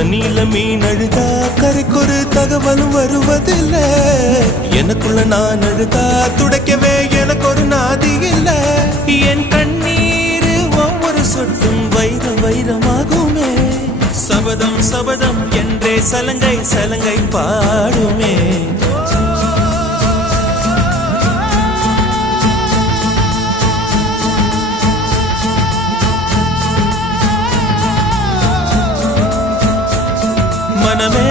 தண்ணியில மீன் அழுதா கரைக்கொரு தகவலும் வருவதில்லை. எனக்குள்ள நான் அழுதா துடைக்கவே எனக்கு ஒரு நாதி இல்லை. என் கண்ணீர் ஒவ்வொரு சொட்டும் வைரம் வைரமாகுமே. சபதம் சபதம் என்றே சலங்கை சலங்கை பாடுமே. மனமே